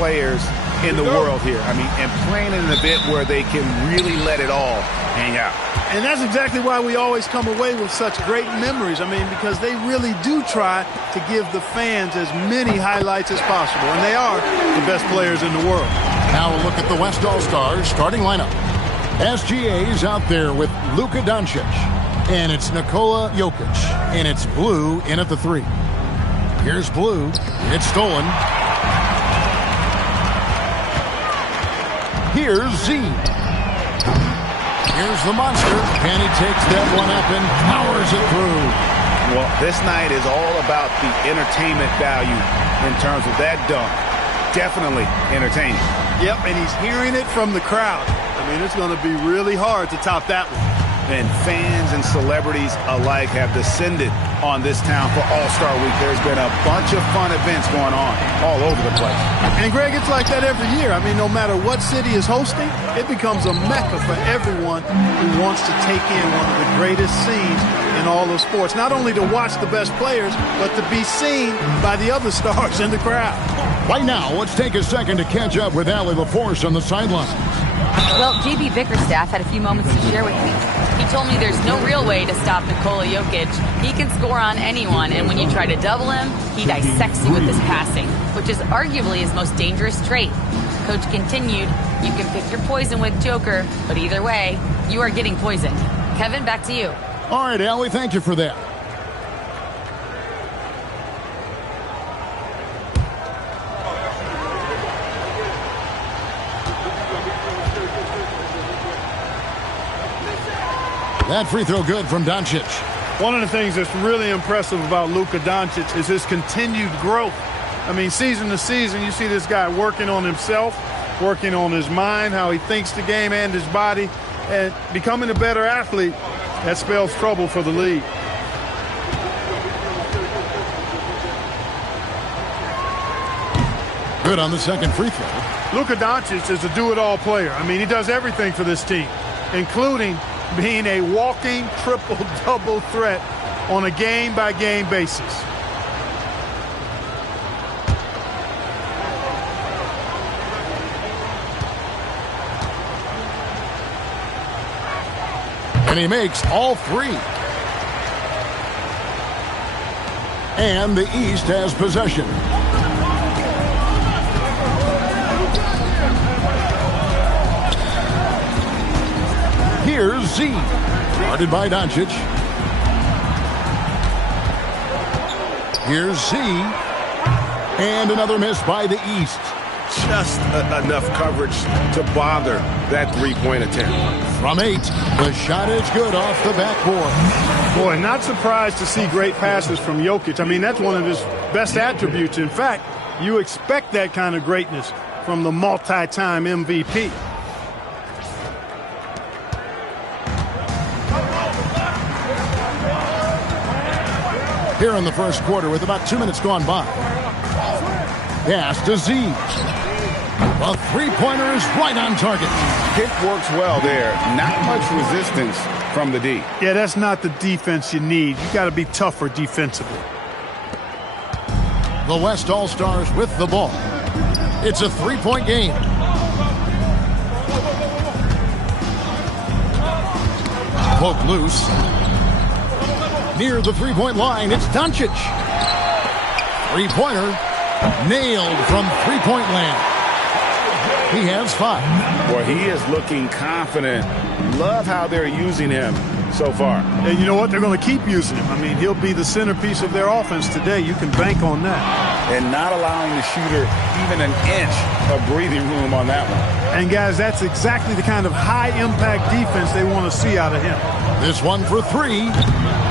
players in the world here. I mean, and playing in an event where they can really let it all hang out. And that's exactly why we always come away with such great memories. I mean, because they really do try to give the fans as many highlights as possible. And they are the best players in the world. Now a look at the West All-Stars starting lineup. SGA's out there with Luka Doncic. And it's Nikola Jokic. And it's Blue in at the 3. Here's Blue. It's stolen. Here's Z. Here's the monster. And he takes that one up and powers it through. Well, this night is all about the entertainment value in terms of that dunk. Definitely entertaining. Yep, and he's hearing it from the crowd. I mean, it's going to be really hard to top that one. And fans and celebrities alike have descended on this town for All-Star Week. There's been a bunch of fun events going on all over the place. And, Greg, it's like that every year. I mean, no matter what city is hosting, it becomes a mecca for everyone who wants to take in one of the greatest scenes in all of sports. Not only to watch the best players, but to be seen by the other stars in the crowd. Right now, let's take a second to catch up with Allie LaForce on the sidelines. Well, JB Bickerstaff had a few moments to share with me. He told me there's no real way to stop Nikola Jokic. He can score on anyone, and when you try to double him, he dissects you with his passing, which is arguably his most dangerous trait. Coach continued, you can pick your poison with Joker, but either way, you are getting poisoned. Kevin, back to you. All right, Allie, thank you for that. That free throw good from Doncic. One of the things that's really impressive about Luka Doncic is his continued growth. I mean, season to season, you see this guy working on himself, working on his mind, how he thinks the game and his body, and becoming a better athlete. That spells trouble for the league. Good on the second free throw. Luka Doncic is a do-it-all player. I mean, he does everything for this team, including being a walking triple-double threat on a game-by-game basis. And he makes all three. And the East has possession. Here's Z. Guarded by Doncic. Here's Z. And another miss by the East. Just enough coverage to bother that three-point attempt. From 8, the shot is good off the backboard. Boy, not surprised to see great passes from Jokic. I mean, that's one of his best attributes. In fact, you expect that kind of greatness from the multi-time MVP. Here in the first quarter with about 2 minutes gone by. Pass to Z. The three-pointer is right on target. Pick works well there. Not much resistance from the D. Yeah, that's not the defense you need. You got to be tougher defensively. The West All-Stars with the ball. It's a three-point game. Poke loose. Near the three-point line, it's Doncic. Three-pointer nailed from three-point land. He has 5. Boy, he is looking confident. Love how they're using him so far. And you know what? They're going to keep using him. I mean, he'll be the centerpiece of their offense today. You can bank on that. And not allowing the shooter even an inch of breathing room on that one. And, guys, that's exactly the kind of high-impact defense they want to see out of him. This one for 3.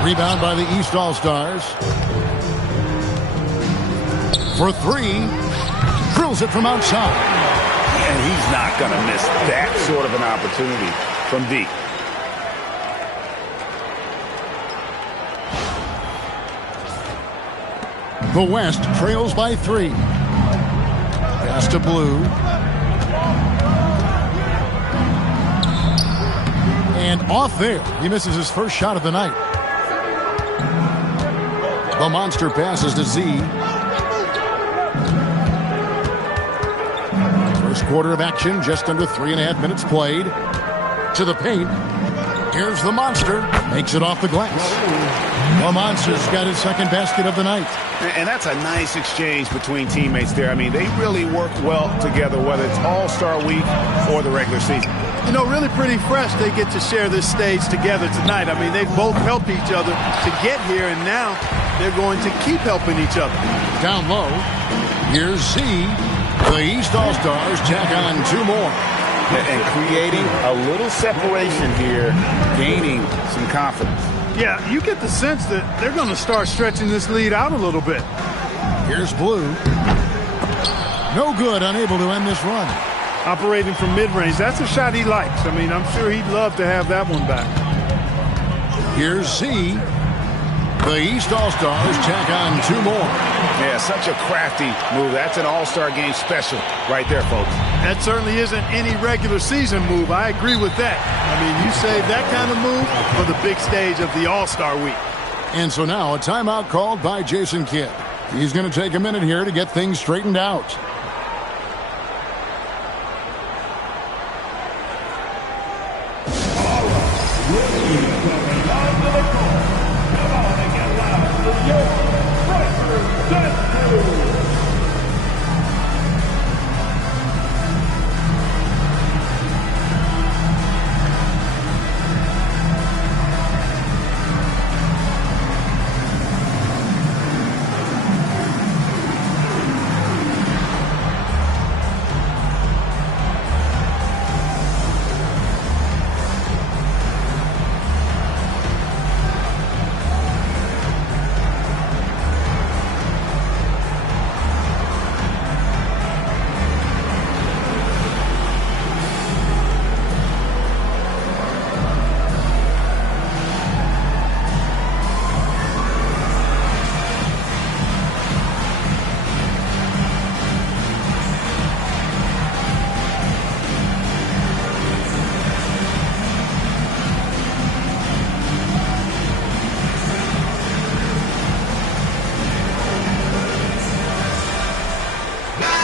Rebound by the East All-Stars. For 3. Drills it from outside. And he's not going to miss that sort of an opportunity from deep. The West trails by 3. Pass to Blue. And off there. He misses his first shot of the night. The monster passes to Z. First quarter of action, just under 3.5 minutes played. To the paint. Here's the monster. Makes it off the glass. The monster's got his second basket of the night. And that's a nice exchange between teammates there. I mean, they really work well together, whether it's All-Star Week or the regular season. You know, really pretty fresh they get to share this stage together tonight. I mean, they've both helped each other to get here, and now they're going to keep helping each other. Down low, here's Z. The East All-Stars tack on 2 more. And creating a little separation here, gaining some confidence. Yeah, you get the sense that they're going to start stretching this lead out a little bit. Here's Blue. No good, unable to end this run. Operating from mid-range, that's a shot he likes. I mean, I'm sure he'd love to have that one back. Here's Z. The East All-Stars tack on 2 more. Yeah, such a crafty move. That's an All-Star game special right there, folks. That certainly isn't any regular season move. I agree with that. I mean, you save that kind of move for the big stage of the All-Star week. And so now a timeout called by Jason Kidd. He's going to take a minute here to get things straightened out.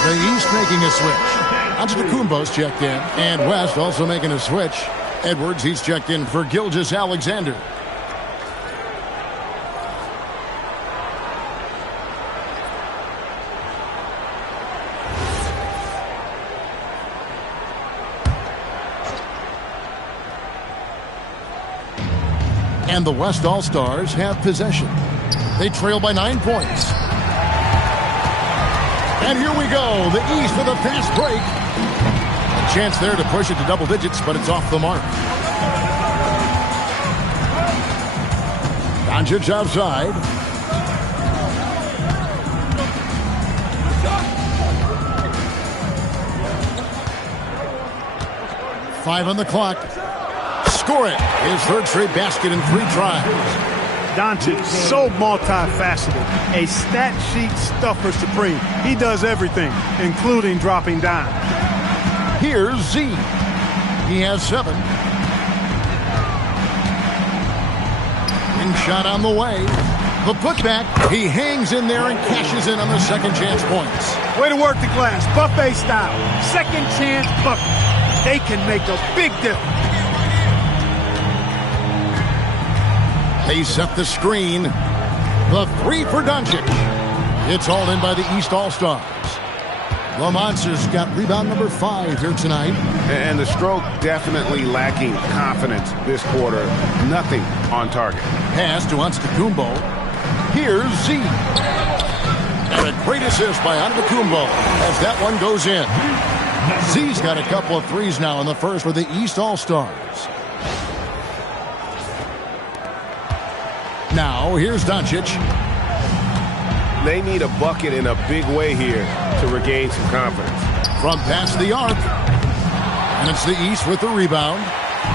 The East making a switch. Antetokounmpo's checked in, and West also making a switch. Edwards, he's checked in for Gilgeous-Alexander. And the West All-Stars have possession. They trail by 9 points. And here we go, the East with a fast break. A chance there to push it to double digits, but it's off the mark. Doncic outside. Five on the clock. Score it. His third straight basket in 3 tries. Doncic, so multifaceted, a stat sheet stuffer supreme. He does everything, including dropping dimes. Here's Z. He has 7. Wing shot on the way. The putback, he hangs in there and cashes in on the second chance points. Way to work the glass, buffet style. Second chance bucket. They can make a big difference. They set the screen. The 3 for Doncic. It's all in by the East All-Stars. The Monsters got rebound number 5 here tonight. And the stroke definitely lacking confidence this quarter. Nothing on target. Pass to Antetokounmpo. Here's Z. And a great assist by Antetokounmpo as that one goes in. Z's got a couple of threes now in the first for the East All-Stars. Now, here's Doncic. They need a bucket in a big way here to regain some confidence. From past the arc. And it's the East with the rebound.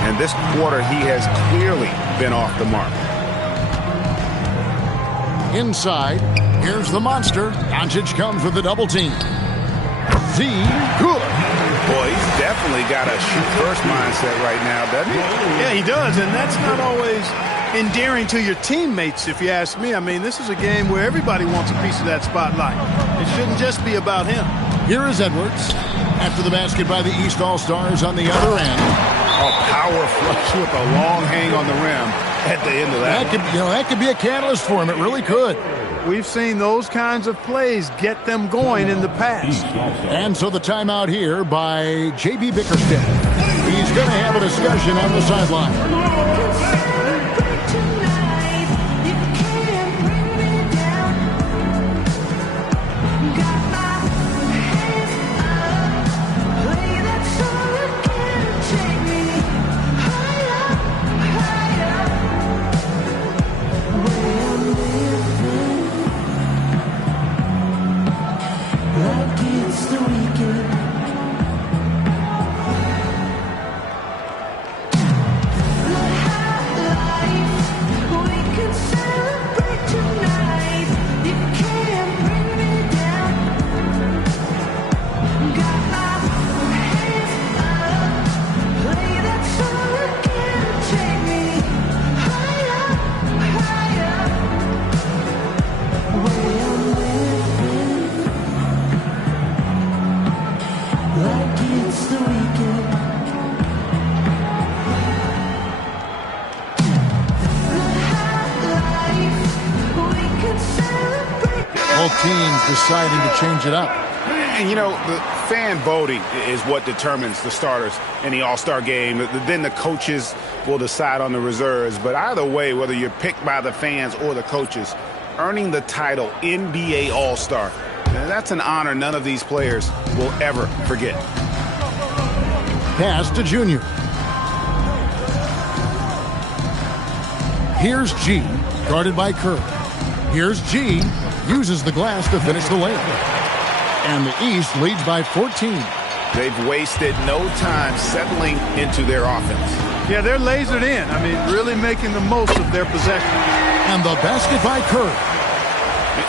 And this quarter, he has clearly been off the mark. Inside, here's the monster. Doncic comes with the double team. Z, good. Boy, he's definitely got a shoot-first mindset right now, doesn't he? Yeah, he does, and that's not always endearing to your teammates, if you ask me. I mean, this is a game where everybody wants a piece of that spotlight. It shouldn't just be about him. Here is Edwards. After the basket by the East All-Stars on the other end. A power flush with a long hang on the rim at the end of that. That could be a catalyst for him. It really could. We've seen those kinds of plays get them going in the past. And so the timeout here by J.B. Bickerstaff. He's going to have a discussion on the sideline. Teams deciding to change it up. And, the fan voting is what determines the starters in the All-Star game. Then the coaches will decide on the reserves. But either way, whether you're picked by the fans or the coaches, earning the title NBA All-Star, that's an honor none of these players will ever forget. Pass to Junior. Here's G, guarded by Kerr. Here's G. Uses the glass to finish the layup. And the East leads by 14. They've wasted no time settling into their offense. Yeah, they're lasered in. Really making the most of their possession. And the basket by Kerr.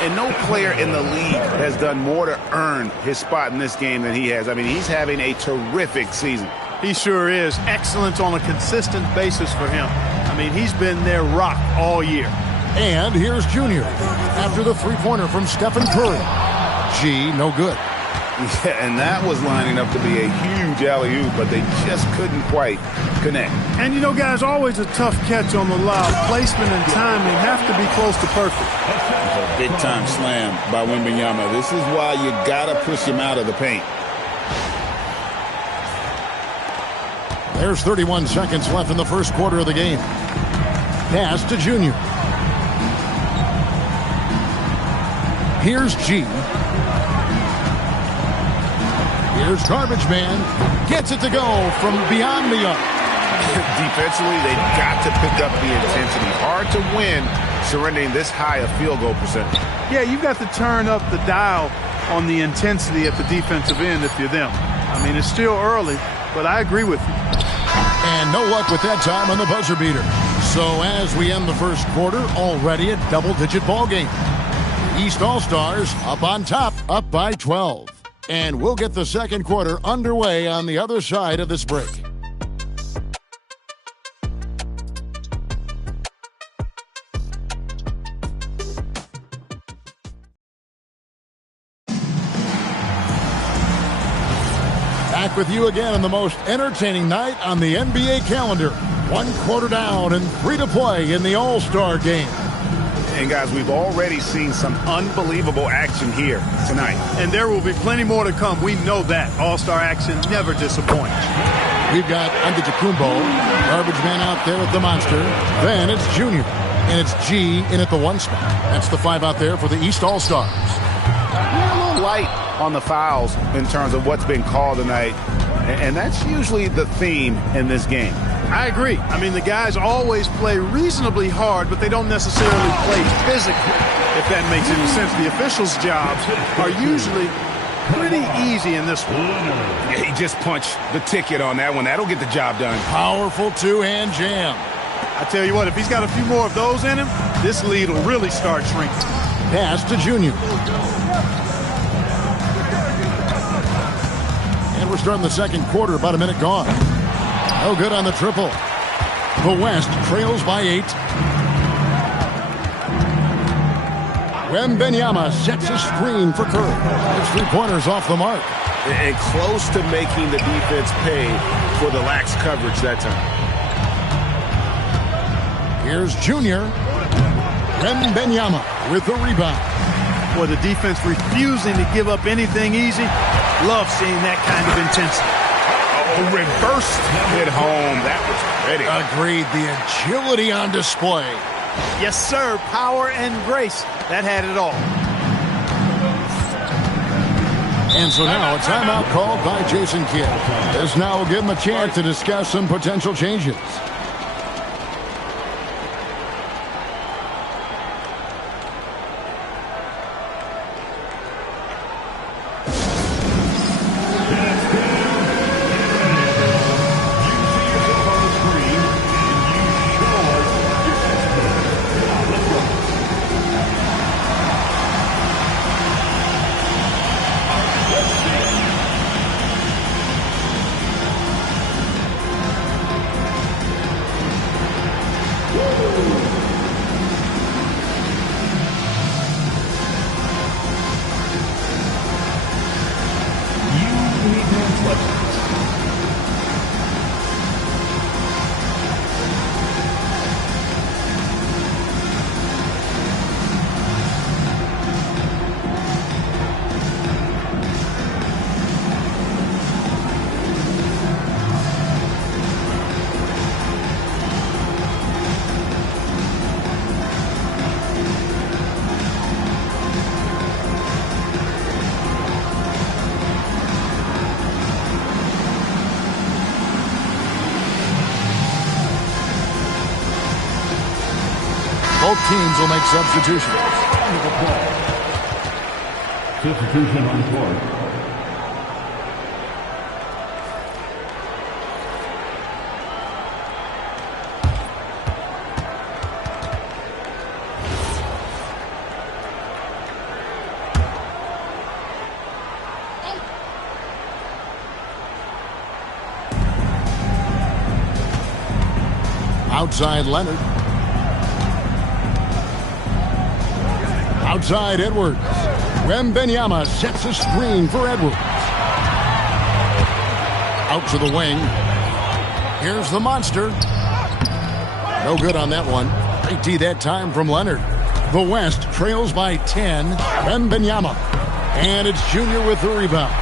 And no player in the league has done more to earn his spot in this game than he has. He's having a terrific season. He sure is. Excellence on a consistent basis for him. He's been their rock all year. And here's Junior after the three-pointer from Stephen Curry. G, no good. Yeah, and that was lining up to be a huge alley-oop, but they just couldn't quite connect. And guys, always a tough catch on the lob. Placement and timing have to be close to perfect. Big-time slam by Wembanyama. This is why you got to push him out of the paint. There's 31 seconds left in the first quarter of the game. Pass to Junior. Here's G. Here's Garbage Man. Gets it to go from beyond the arc. Defensively, they've got to pick up the intensity. Hard to win surrendering this high a field goal percentage. Yeah, you've got to turn up the dial on the intensity at the defensive end if you're them. It's still early, but I agree with you. And no luck with that time on the buzzer beater. So as we end the first quarter, already a double-digit ball game. East All-Stars up on top, up by 12. And we'll get the second quarter underway on the other side of this break. Back with you again on the most entertaining night on the NBA calendar. 1 quarter down and 3 to play in the All-Star game. And guys, we've already seen some unbelievable action here tonight. And there will be plenty more to come. We know that. All-Star action never disappoints. We've got Antetokounmpo, Garbage Man out there with the monster. Then it's Junior. And it's G in at the 1 spot. That's the 5 out there for the East All-Stars. We're a little light on the fouls in terms of what's been called tonight. And that's usually the theme in this game. I agree. The guys always play reasonably hard, but they don't necessarily play physically, if that makes any sense. The officials' jobs are usually pretty easy in this one. Yeah, he just punched the ticket on that one. That'll get the job done. Powerful two-hand jam. I tell you what, if he's got a few more of those in him, this lead will really start shrinking. Pass to Junior. And we're starting the second quarter, about a minute gone. No good on the triple. The West trails by 8. Wembanyama sets a screen for Curry. His 3-pointers off the mark. and close to making the defense pay for the lax coverage that time. Here's Junior. Wembanyama with the rebound. Well, the defense refusing to give up anything easy. Love seeing that kind of intensity. Oh, reversed it home. That was pretty. Agreed. The agility on display. Yes, sir. Power and grace. That had it all. And so now a timeout called by Jason Kidd. This now will give him a chance to discuss some potential changes. Both teams will make substitutions. Substitution on court. Outside Leonard. Outside Edwards. Wembanyama sets a screen for Edwards. Out to the wing. Here's the monster. No good on that one. Great D that time from Leonard. The West trails by 10. Wembanyama. And it's Junior with the rebound.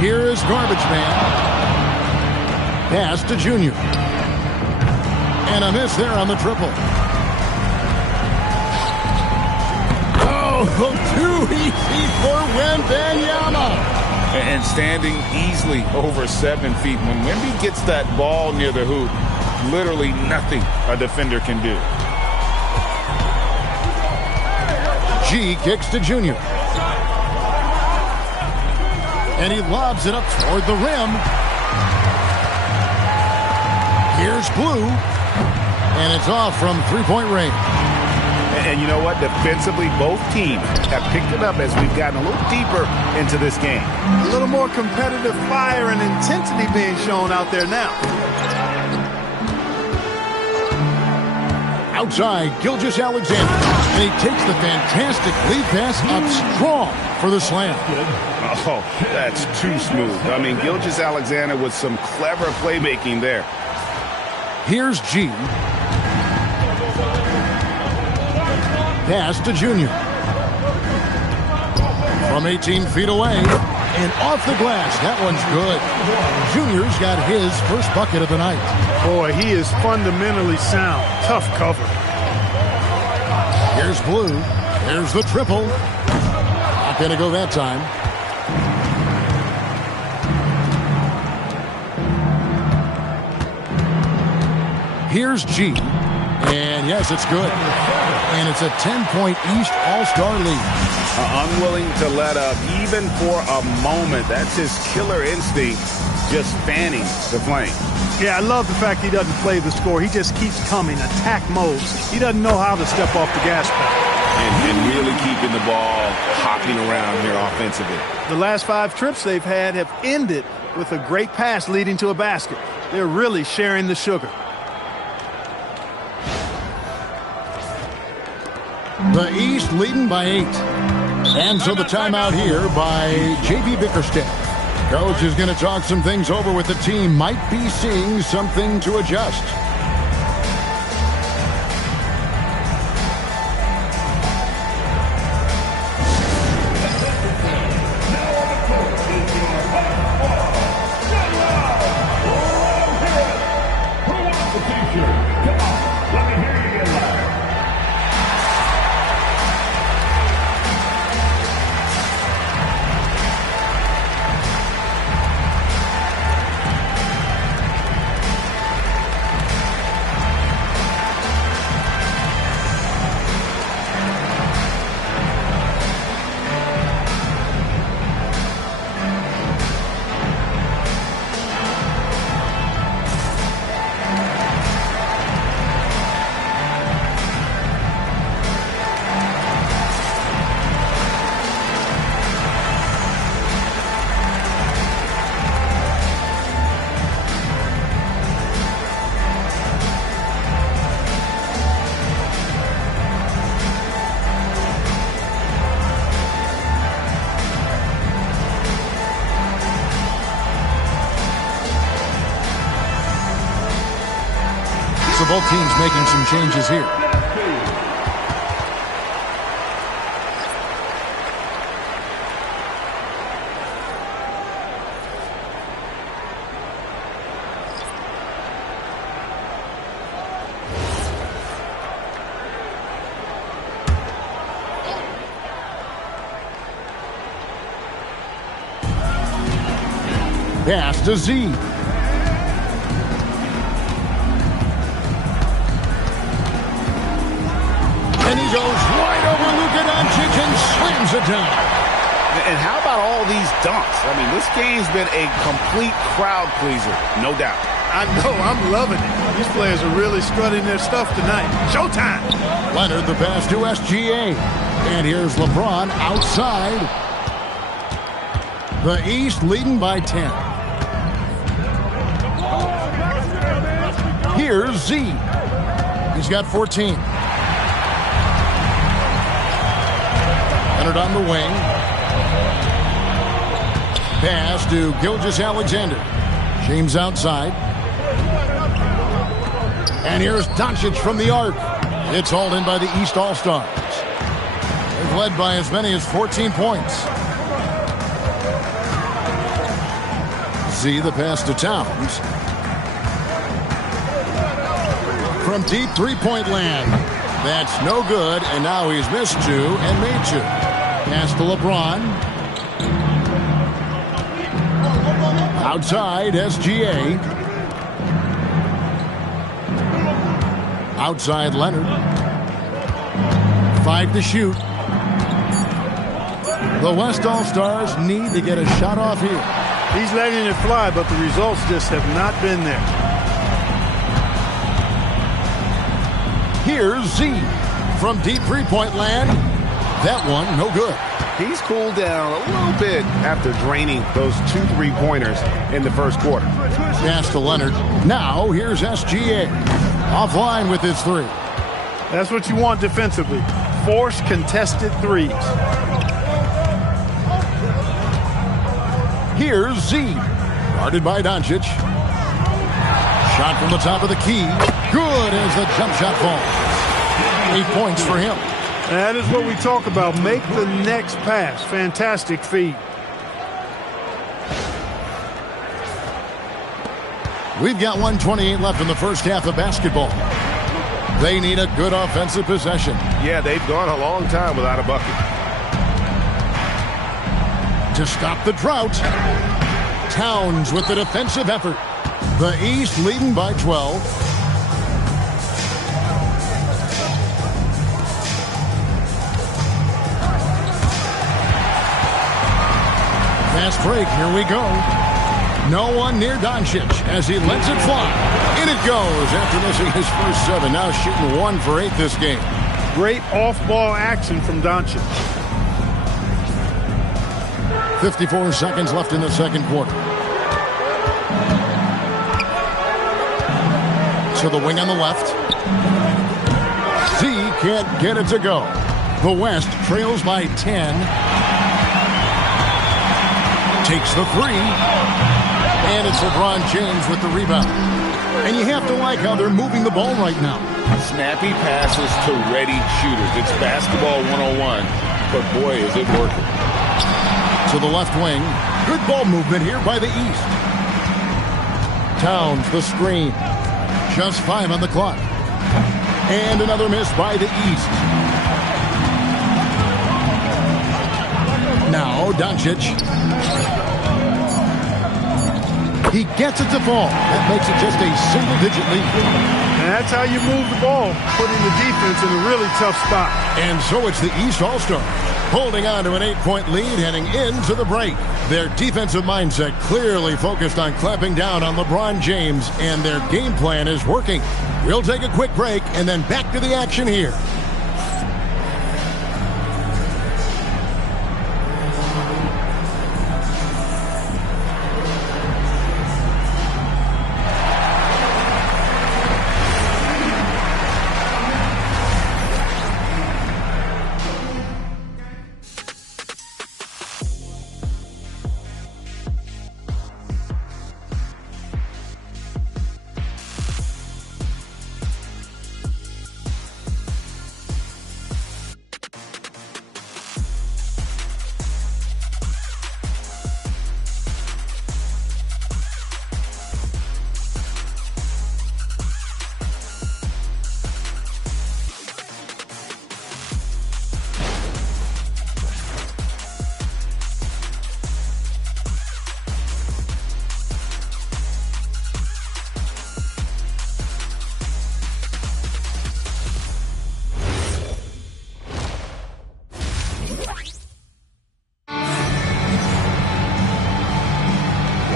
Here is Garbage Man. Pass to Junior. And a miss there on the triple. Oh, too easy for Wembanyama. And standing easily over 7 feet. When Wemby gets that ball near the hoop, literally nothing a defender can do. G kicks to Junior. And he lobs it up toward the rim. Here's Blue. And it's off from three-point range. And you know what? Defensively, both teams have picked it up as we've gotten a little deeper into this game. A little more competitive fire and intensity being shown out there now. Outside, Gilgeous-Alexander. And he takes the fantastic lead pass up strong for the slam. Oh, that's too smooth. I mean, Gilgeous-Alexander with some clever playmaking there. Here's G. Pass to Junior. From 18 feet away. And off the glass. That one's good. Junior's got his first bucket of the night. Boy, he is fundamentally sound. Tough cover. Here's Blue. There's the triple. Not going to go that time. Here's G. And yes, it's good. And it's a 10-point East All-Star lead. Unwilling to let up even for a moment. That's his killer instinct, just fanning the flame. Yeah, I love the fact he doesn't play the score. He just keeps coming, attack mode. He doesn't know how to step off the gas pedal. And really keeping the ball hopping around here offensively. The last 5 trips they've had have ended with a great pass leading to a basket. They're really sharing the sugar. The East leading by 8. And so the timeout here by J.B. Bickerstaff. Coach is going to talk some things over with the team. Might be seeing something to adjust. So both teams making some changes here. Pass to Z. And he goes right over Luka Doncic and slams it down. And how about all these dunks? I mean, this game's been a complete crowd pleaser, no doubt. I know, I'm loving it. These players are really strutting their stuff tonight. Showtime. Leonard the pass to SGA. And here's LeBron outside. The East leading by 10. Here's Z. He's got 14. Leonard on the wing. Pass to Gilgeous-Alexander. James outside. And here's Doncic from the arc. It's hauled in by the East All-Stars. They've led by as many as 14 points. Z the pass to Towns. From deep three-point land. That's no good, and now he's missed 2 and made 2. Pass to LeBron. Outside, SGA. Outside, Leonard. 5 to shoot. The West All-Stars need to get a shot off here. He's letting it fly, but the results just have not been there. Here's Z from deep three-point land. That one, no good. He's cooled down a little bit after draining those 2 3-pointers in the first quarter. Pass to Leonard. Now here's SGA. Offline with his 3. That's what you want defensively. Force contested threes. Here's Z. Guarded by Doncic. Shot from the top of the key. Good as the jump shot falls. 8 points for him. That is what we talk about. Make the next pass. Fantastic feed. We've got 1:28 left in the first half of basketball. They need a good offensive possession. Yeah, they've gone a long time without a bucket. To stop the drought, Towns with the defensive effort. The East leading by 12. Fast break, here we go. No one near Doncic as he lets it fly. In it goes after missing his first 7. Now shooting 1 for 8 this game. Great off-ball action from Doncic. 54 seconds left in the second quarter. To the wing on the left. Z can't get it to go. The West trails by 10. Takes the three. And it's LeBron James with the rebound. And you have to like how they're moving the ball right now. Snappy passes to ready shooters. It's basketball 101, but boy, is it working. To the left wing. Good ball movement here by the East. Towns, the screen. Just 5 on the clock. And another miss by the East. Now, Doncic. He gets it to fall. That makes it just a single-digit lead. And that's how you move the ball, putting the defense in a really tough spot. And so it's the East All-Star, holding on to an 8-point lead heading into the break. Their defensive mindset clearly focused on clamping down on LeBron James, and their game plan is working. We'll take a quick break and then back to the action here.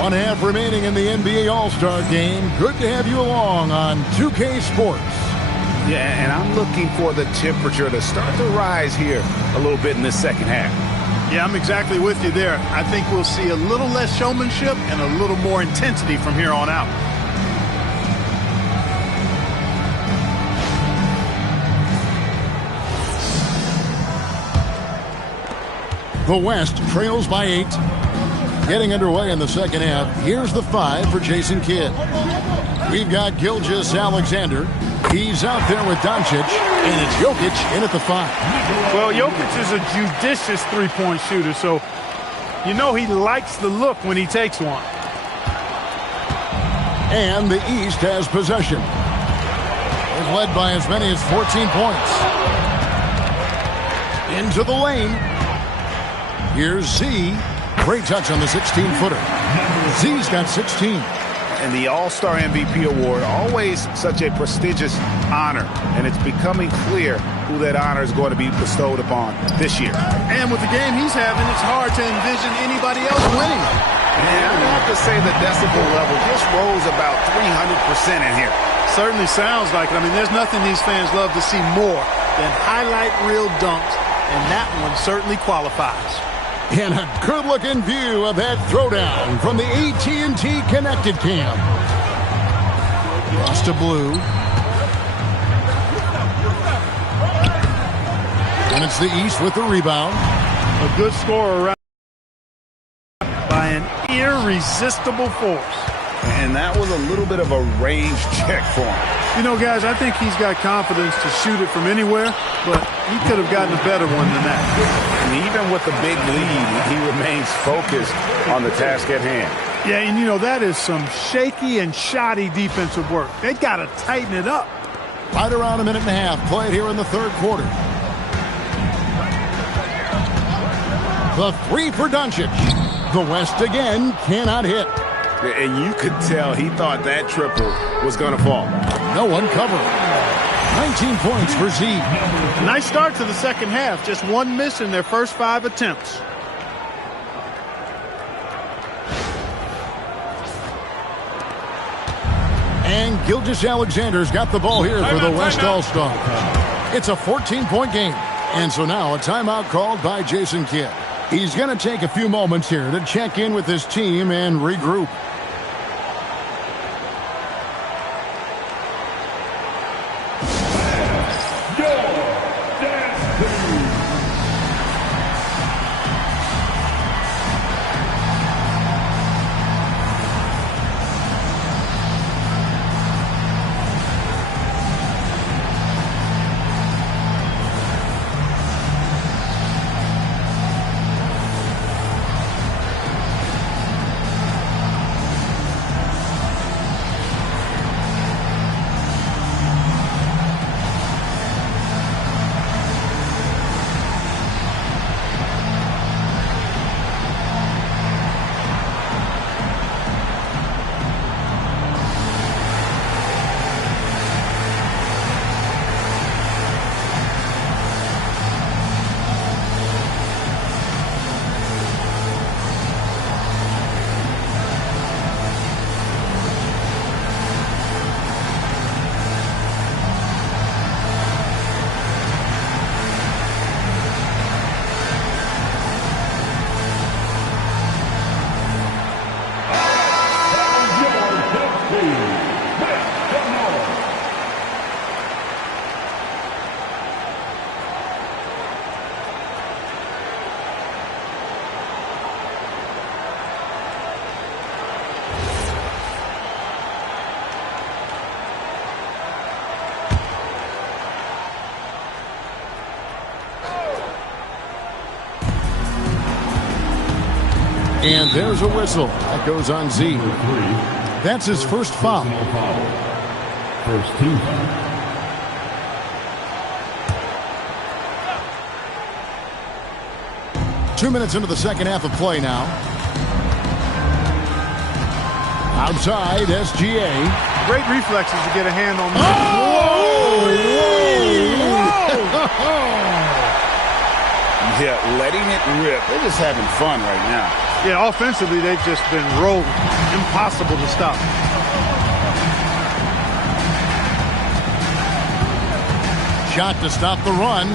One half remaining in the NBA All-Star game. Good to have you along on 2K Sports. Yeah, and I'm looking for the temperature to start to rise here a little bit in this second half. Yeah, I'm exactly with you there. I think we'll see a little less showmanship and a little more intensity from here on out. The West trails by 8. Getting underway in the second half. Here's the 5 for Jason Kidd. We've got Gilgeous-Alexander. He's out there with Doncic, and it's Jokic in at the 5. Well, Jokic is a judicious three-point shooter, so you know he likes the look when he takes one. And the East has possession. They've led by as many as 14 points. Into the lane. Here's Z. Great touch on the 16-footer. Z's got 16. And the All-Star MVP award, always such a prestigious honor. And it's becoming clear who that honor is going to be bestowed upon this year. And with the game he's having, it's hard to envision anybody else winning. And I have to say the decibel level just rose about 300% in here. Certainly sounds like it. I mean, there's nothing these fans love to see more than highlight reel dunks, and that one certainly qualifies. And a good-looking view of that throwdown from the AT&T Connected Cam. Cross to Blue. And it's the East with the rebound. A good score around by an irresistible force. And that was a little bit of a range check for him. You know, guys, I think he's got confidence to shoot it from anywhere, but he could have gotten a better one than that. And even with the big lead, he remains focused on the task at hand. Yeah, and you know, that is some shaky and shoddy defensive work. They got to tighten it up. Right around a minute and a half played here in the third quarter. The 3 for Doncic. The West again cannot hit. And you could tell he thought that triple was going to fall. No one covering. 19 points for Z. Nice start to the second half. Just one miss in their first 5 attempts. And Gilgeous-Alexander's got the ball here for the West All-Star. It's a 14-point game. And so now a timeout called by Jason Kidd. He's going to take a few moments here to check in with his team and regroup. And there's a whistle. That goes on Z. That's his first foul. First team foul. 2 minutes into the second half of play now. Outside, SGA. Great reflexes to get a hand on that. Yeah, letting it rip. They're just having fun right now. Yeah, offensively, they've just been rolling. Impossible to stop. Shot to stop the run.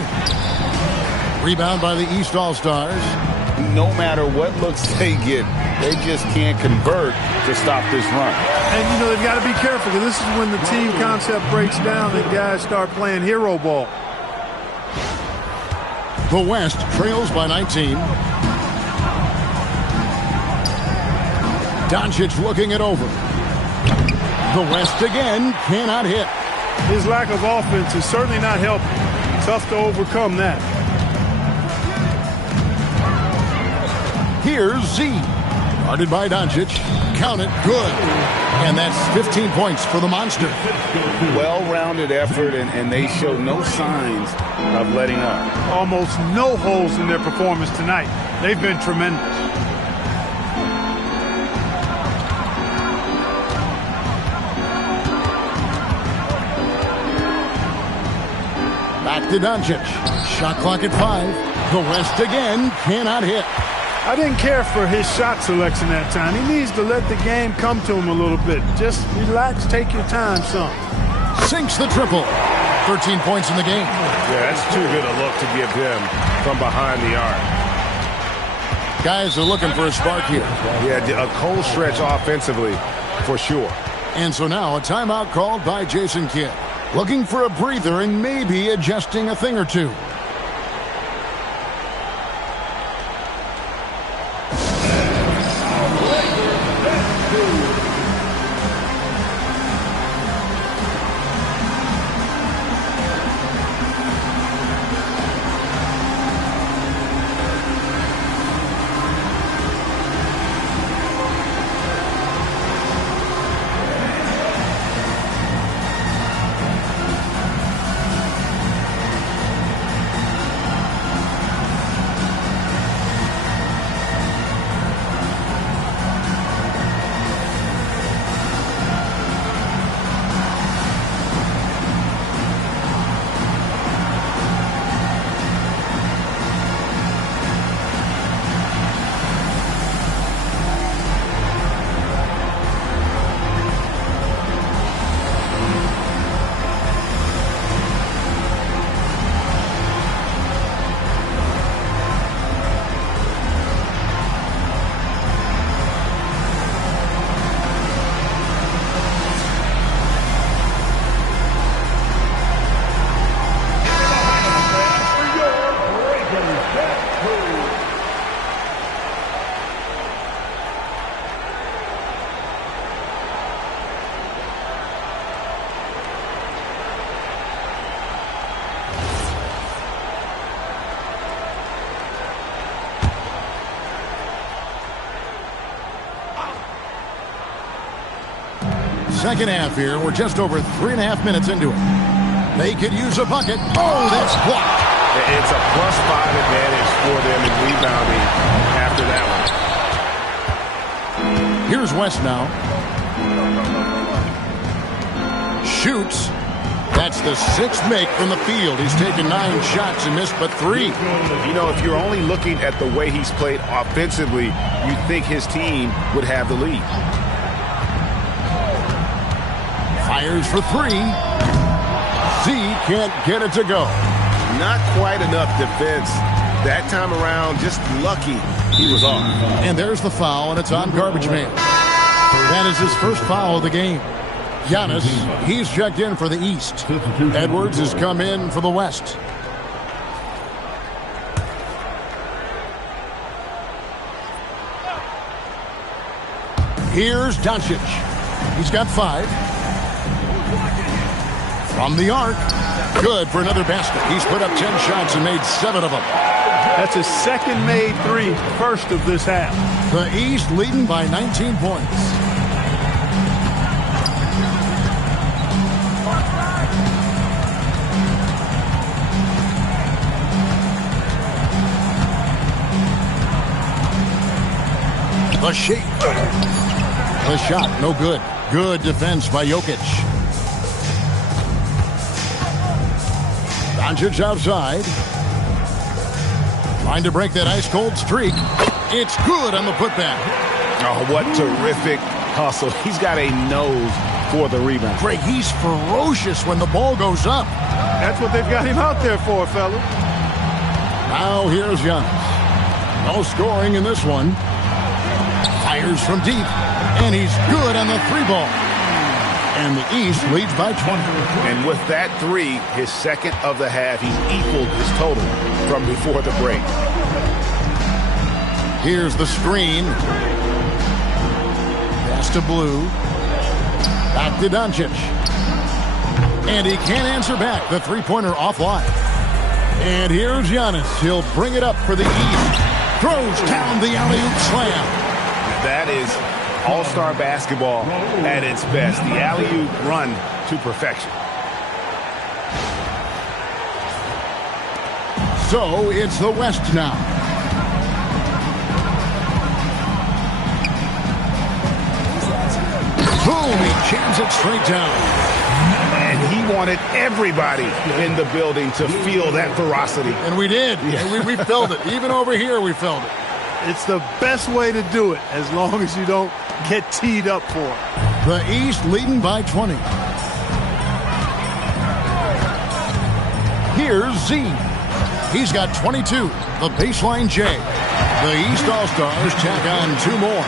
Rebound by the East All-Stars. No matter what looks they get, they just can't convert to stop this run. And, you know, they've got to be careful because this is when the team concept breaks down and guys start playing hero ball. The West trails by 19. Doncic looking it over. The West again cannot hit. His lack of offense is certainly not helping. Tough to overcome that. Here's Z. Guarded by Doncic. Count it. Good. And that's 15 points for the Monster. Well-rounded effort, and they show no signs of letting up. Almost no holes in their performance tonight. They've been tremendous. Back to Doncic. Shot clock at 5. The West again cannot hit. I didn't care for his shot selection that time. He needs to let the game come to him a little bit. Just relax, take your time, son. Sinks the triple. 13 points in the game. Yeah, that's too good a look to give him from behind the arc. Guys are looking for a spark here. Yeah, a cold stretch offensively, for sure. And so now a timeout called by Jason Kidd. Looking for a breather and maybe adjusting a thing or two. Second half here. We're just over 3.5 minutes into it. They could use a bucket. Oh, that's blocked. It's a +5 advantage for them in rebounding after that one. Here's West now. Shoots. That's the 6th make from the field. He's taken 9 shots and missed but 3. You know, if you're only looking at the way he's played offensively, you'd think his team would have the lead. Fires for 3. Z can't get it to go. Not quite enough defense. That time around, just lucky he was off. And there's the foul, and it's on Garbage Man. That is his first foul of the game. Giannis, he's checked in for the East. Edwards has come in for the West. Here's Doncic. He's got 5. From the arc. Good for another basket. He's put up 10 shots and made 7 of them. That's his second made three, first of this half. The East leading by 19 points. The shake. The shot, no good. Good defense by Jokic. Doncic outside. Trying to break that ice-cold streak. It's good on the putback. Oh, what terrific hustle. He's got a nose for the rebound. Greg, he's ferocious when the ball goes up. That's what they've got him out there for, fella. Now here's Giannis. No scoring in this one. Fires from deep, and he's good on the three ball. And the East leads by 20. And with that three, his second of the half, he's equaled his total from before the break. Here's the screen. Pass to Blue. Back to Doncic. And he can't answer back. The three-pointer offline. And here's Giannis. He'll bring it up for the East. Throws down the alley-oop slam. That is all-star basketball at its best. The alley-oop run to perfection. So it's the West now. Boom, he jams it straight down. And he wanted everybody in the building to feel that ferocity. And we did. Yeah. We felt it. Even over here, we felt it. It's the best way to do it, as long as you don't get teed up for it. The East leading by 20. Here's Z. He's got 22. The baseline J. The East All-Stars tack on 2 more.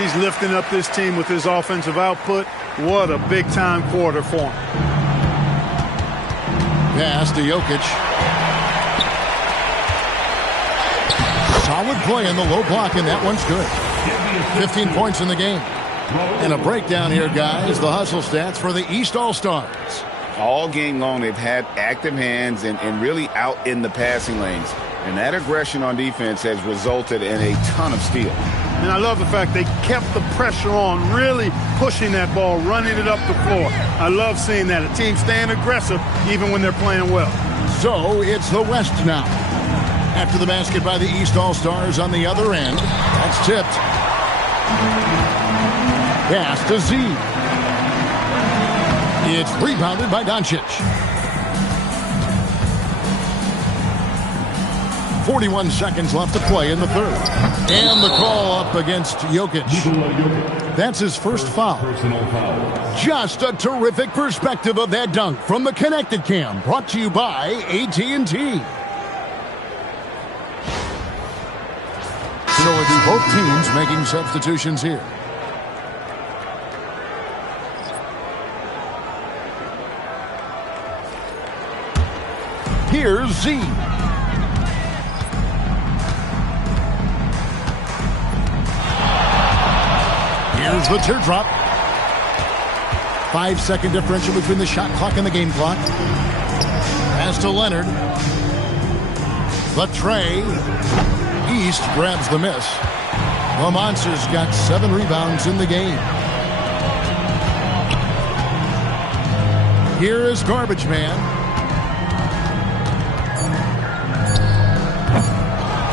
He's lifting up this team with his offensive output. What a big-time quarter for him. Pass to Jokic. Solid play in the low block, and that one's good. 15 points in the game. And a breakdown here, guys. The hustle stats for the East All-Stars. All game long, they've had active hands and really out in the passing lanes. And that aggression on defense has resulted in a ton of steals. And I love the fact they kept the pressure on, really pushing that ball, running it up the floor. I love seeing that. A team staying aggressive even when they're playing well. So it's the West now. After the basket by the East All-Stars on the other end. That's tipped. Pass to Z. It's rebounded by Doncic. 41 seconds left to play in the third. And the call up against Jokic. That's his first foul. Just a terrific perspective of that dunk from the Connected Cam. Brought to you by AT&T. So it's both teams making substitutions here. Here's Z. Here's the teardrop. 5-second differential between the shot clock and the game clock. Pass to Leonard. The tray. East grabs the miss. The Monsters got 7 rebounds in the game. Here is Garbage Man.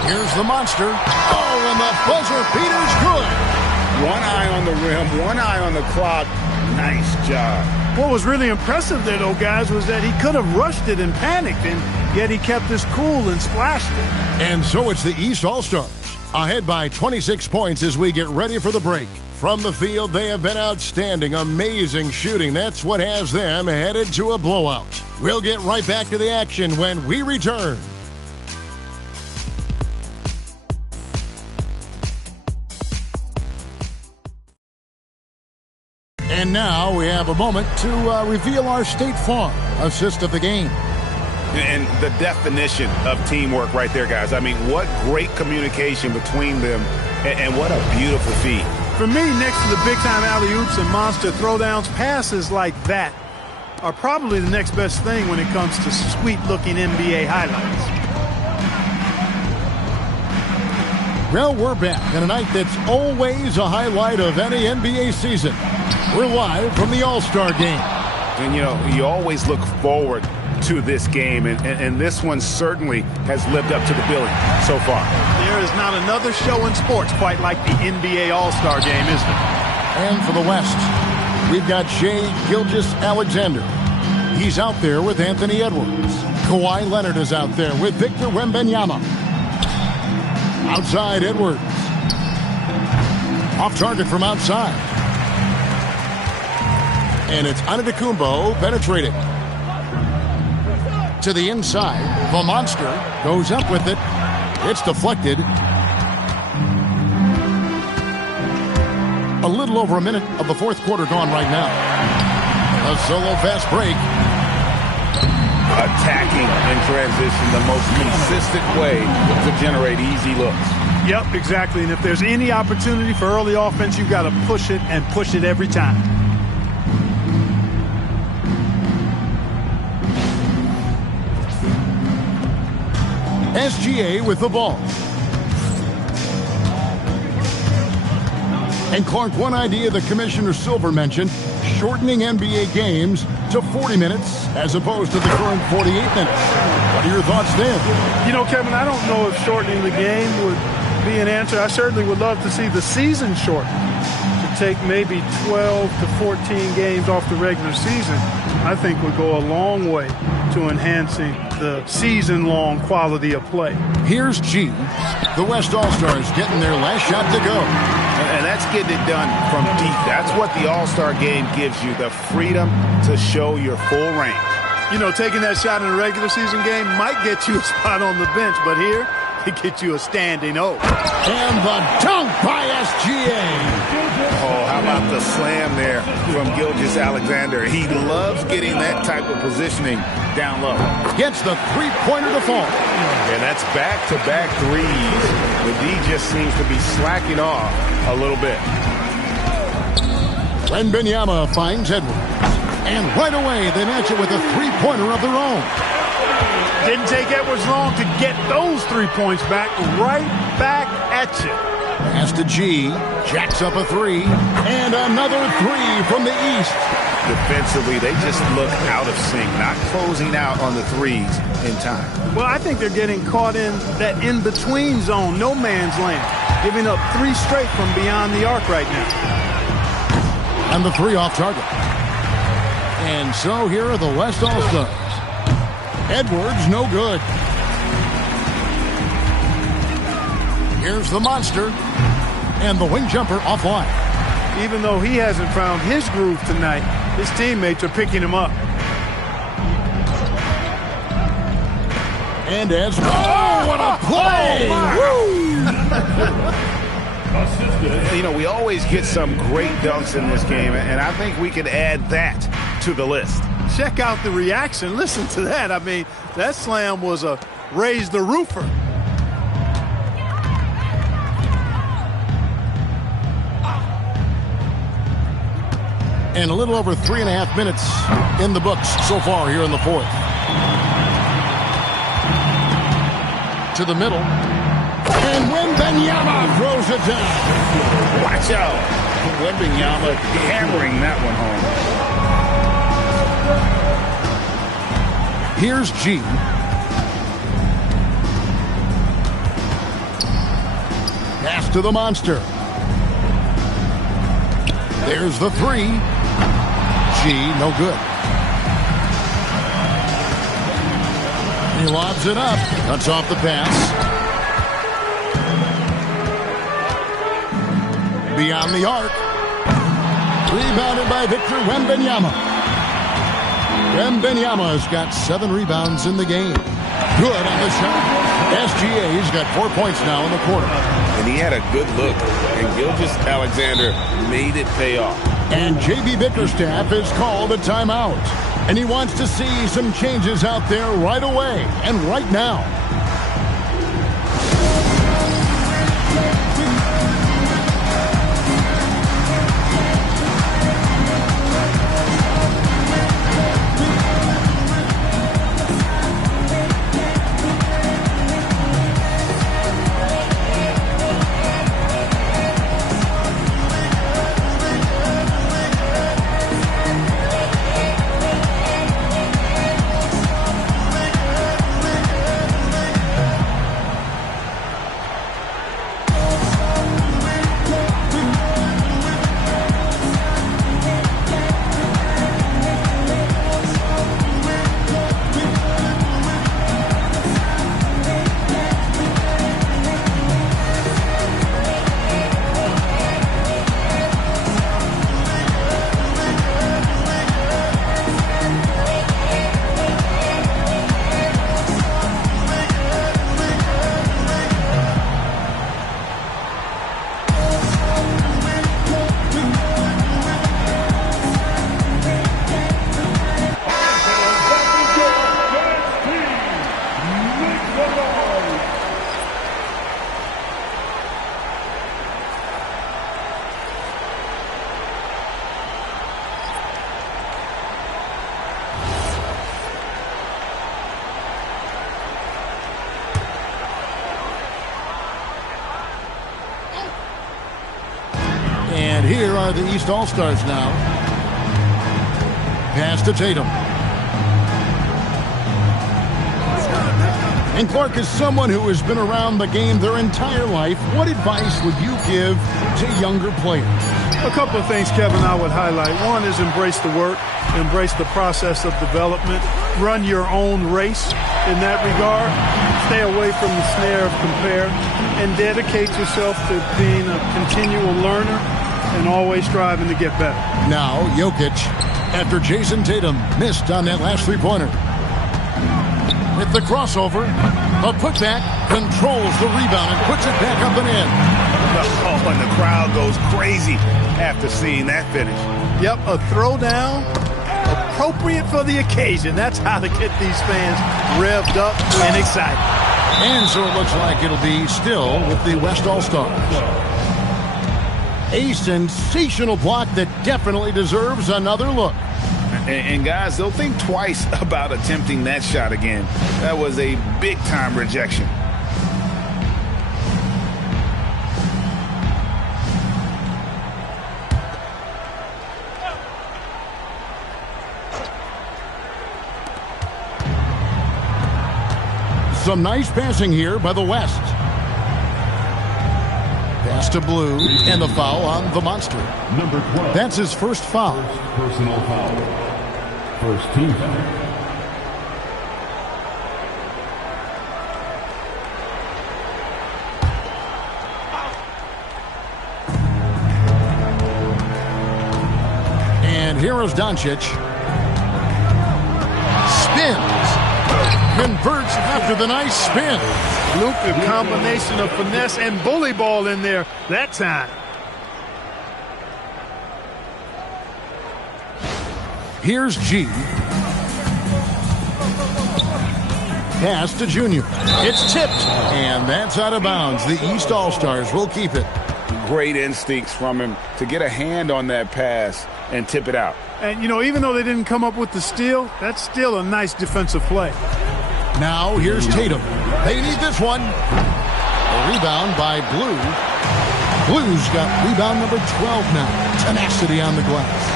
Here's the Monster. Oh, and the buzzer beater's good. One eye on the rim, one eye on the clock. Nice job. What was really impressive there, though, guys, was that he could have rushed it and panicked, and yet he kept his cool and splashed it. And so it's the East All-Stars, ahead by 26 points as we get ready for the break. From the field, they have been outstanding, amazing shooting. That's what has them headed to a blowout. We'll get right back to the action when we return. And now we have a moment to reveal our State Farm assist of the game. And the definition of teamwork right there, guys. I mean, what great communication between them, and what a beautiful feat. For me, next to the big-time alley-oops and monster throwdowns, passes like that are probably the next best thing when it comes to sweet-looking NBA highlights. Well, we're back on a night that's always a highlight of any NBA season. We're live from the All-Star game. And, you know, you always look forward to this game, and this one certainly has lived up to the billing so far. There is not another show in sports quite like the NBA All-Star game, is there? And for the West, we've got Shai Gilgeous-Alexander. He's out there with Anthony Edwards. Kawhi Leonard is out there with Victor Wembanyama. Outside Edwards. Off target from outside. And it's Antetokounmpo penetrating. To the inside. The monster goes up with it. It's deflected. A little over a minute of the fourth quarter gone right now. A solo fast break. Attacking in transition, the most consistent way to generate easy looks. Yep, exactly. And if there's any opportunity for early offense, you've got to push it and push it every time. SGA with the ball. And Clark, one idea that Commissioner Silver mentioned, shortening NBA games to 40 minutes as opposed to the current 48 minutes. What are your thoughts there? You know, Kevin, I don't know if shortening the game would be an answer. I certainly would love to see the season shortened, to take maybe 12 to 14 games off the regular season. I think would go a long way to enhancing the season-long quality of play. Here's G. The West All-Stars getting their last shot to go. And that's getting it done from deep. That's what the All-Star game gives you, the freedom to show your full range. You know, taking that shot in a regular season game might get you a spot on the bench, but here, it gets you a standing O. And the dunk by SGA. Oh, how about the slam there from Gilgeous-Alexander? He loves getting that type of positioning down low. Gets the three-pointer to fall. And that's back-to-back threes. The D just seems to be slacking off a little bit. Wembanyama finds Edwards. And right away, they match it with a three-pointer of their own. Didn't take Edwards long to get those 3 points back. Right back at you. Pass to G. Jacks up a three. And another three from the east. Defensively, they just look out of sync, not closing out on the threes in time. Well, I think they're getting caught in that in-between zone, no man's land, giving up three straight from beyond the arc right now. And the three off target. And so here are the West All-Stars. Edwards, no good. Here's the monster. And the wing jumper offline. Even though he hasn't found his groove tonight, his teammates are picking him up. And as what a play! You know, we always get some great dunks in this game, and I think we could add that to the list. Check out the reaction. Listen to that. I mean, that slam was a raise the roofer. And a little over 3.5 minutes in the books so far here in the fourth. To the middle. And Wembanyama throws it down. Watch out. Wembanyama hammering that one home. Here's G. Pass to the monster. There's the three. G, no good. He lobs it up. Cuts off the pass. Beyond the arc. Rebounded by Victor Wembanyama. Wembanyama's got 7 rebounds in the game. Good on the shot. SGA's got 4 points now in the quarter. And he had a good look, and Gilgeous-Alexander made it pay off. And J.B. Bickerstaff has called a timeout. And he wants to see some changes out there right away and right now. And here are the East All-Stars now. Pass to Tatum. And Clark, is someone who has been around the game their entire life, what advice would you give to younger players? A couple of things, Kevin, I would highlight. One is embrace the work, embrace the process of development, run your own race in that regard, stay away from the snare of compare, and dedicate yourself to being a continual learner and always striving to get better. Now, Jokic, after Jason Tatum missed on that last three-pointer. With the crossover, a putback, controls the rebound and puts it back up and in. Oh, and the crowd goes crazy after seeing that finish. Yep, a throwdown appropriate for the occasion. That's how to get these fans revved up and excited. And so it looks like it'll be still with the West All-Stars. A sensational block that definitely deserves another look. And guys, they'll think twice about attempting that shot again. That was a big-time rejection. Some nice passing here by the West. Pass to Blue, and the foul on the Monster. Number 12. That's his first foul. First personal foul. First team foul. And here is Doncic. Spins. Converts after the nice spin. Luka, combination of finesse and bully ball in there that time. Here's G. Pass to Junior. It's tipped, and that's out of bounds. The East All-Stars will keep it. Great instincts from him to get a hand on that pass and tip it out. And, you know, even though they didn't come up with the steal, that's still a nice defensive play. Now here's Tatum. They need this one. A rebound by Blue. Blue's got rebound number 12 now. Tenacity on the glass.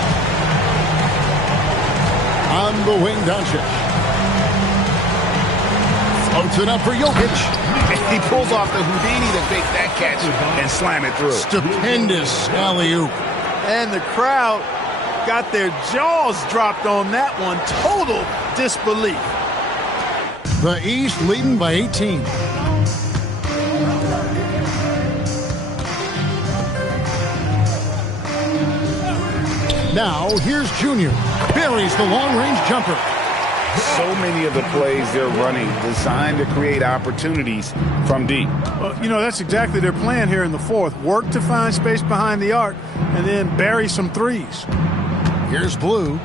On the wing, Doncic. Floats it up for Jokic. He pulls off the Houdini to fake that catch and slam it through. Stupendous alley-oop. And the crowd got their jaws dropped on that one. Total disbelief. The East leading by 18. Now, here's Junior. Buries the long-range jumper. So many of the plays they're running designed to create opportunities from deep. Well, you know, that's exactly their plan here in the fourth. Work to find space behind the arc and then bury some threes. Here's Blue.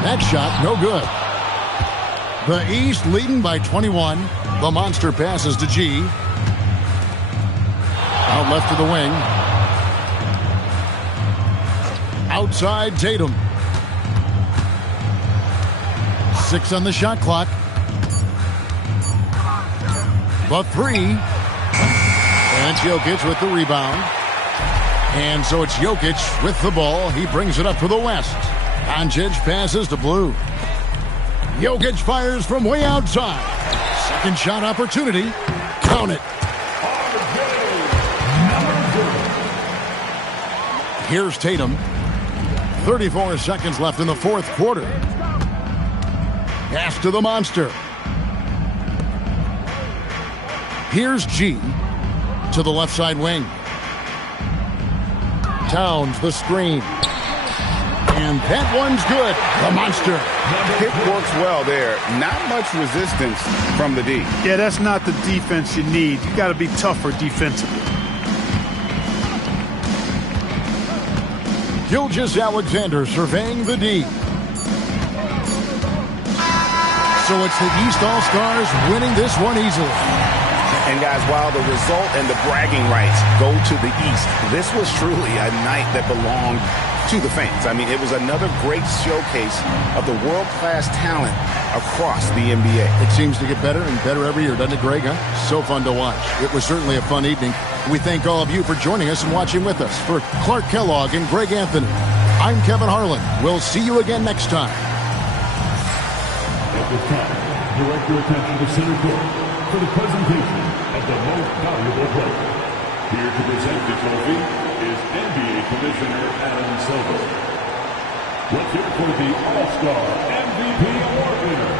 That shot, no good. The East leading by 21. The Monster passes to G. Out left to the wing. Outside Tatum. 6 on the shot clock. The three. And it's Jokic with the rebound. And so it's Jokic with the ball. He brings it up for the West. Doncic passes to Blue. Jokic fires from way outside. Second shot opportunity. Count it. Here's Tatum. 34 seconds left in the fourth quarter. Pass to the Monster. Here's G to the left side wing. Towns the screen. And that one's good. The Monster. It works well there. Not much resistance from the D. Yeah, that's not the defense you need. You got to be tougher defensively. Gilgeous-Alexander surveying the D. So it's the East All-Stars winning this one easily. And guys, while the result and the bragging rights go to the East, this was truly a night that belonged to the fans. I mean, it was another great showcase of the world-class talent across the NBA. It seems to get better and better every year, doesn't it, Greg? Huh? So fun to watch. It was certainly a fun evening. We thank all of you for joining us and watching with us. For Clark Kellogg and Greg Anthony, I'm Kevin Harlan. We'll see you again next time. At this time, direct your attention to center court for the presentation of the most valuable player. Here to present the trophy is NBA Commissioner Adam Silver. Let's hear it for the All-Star MVP Award winner,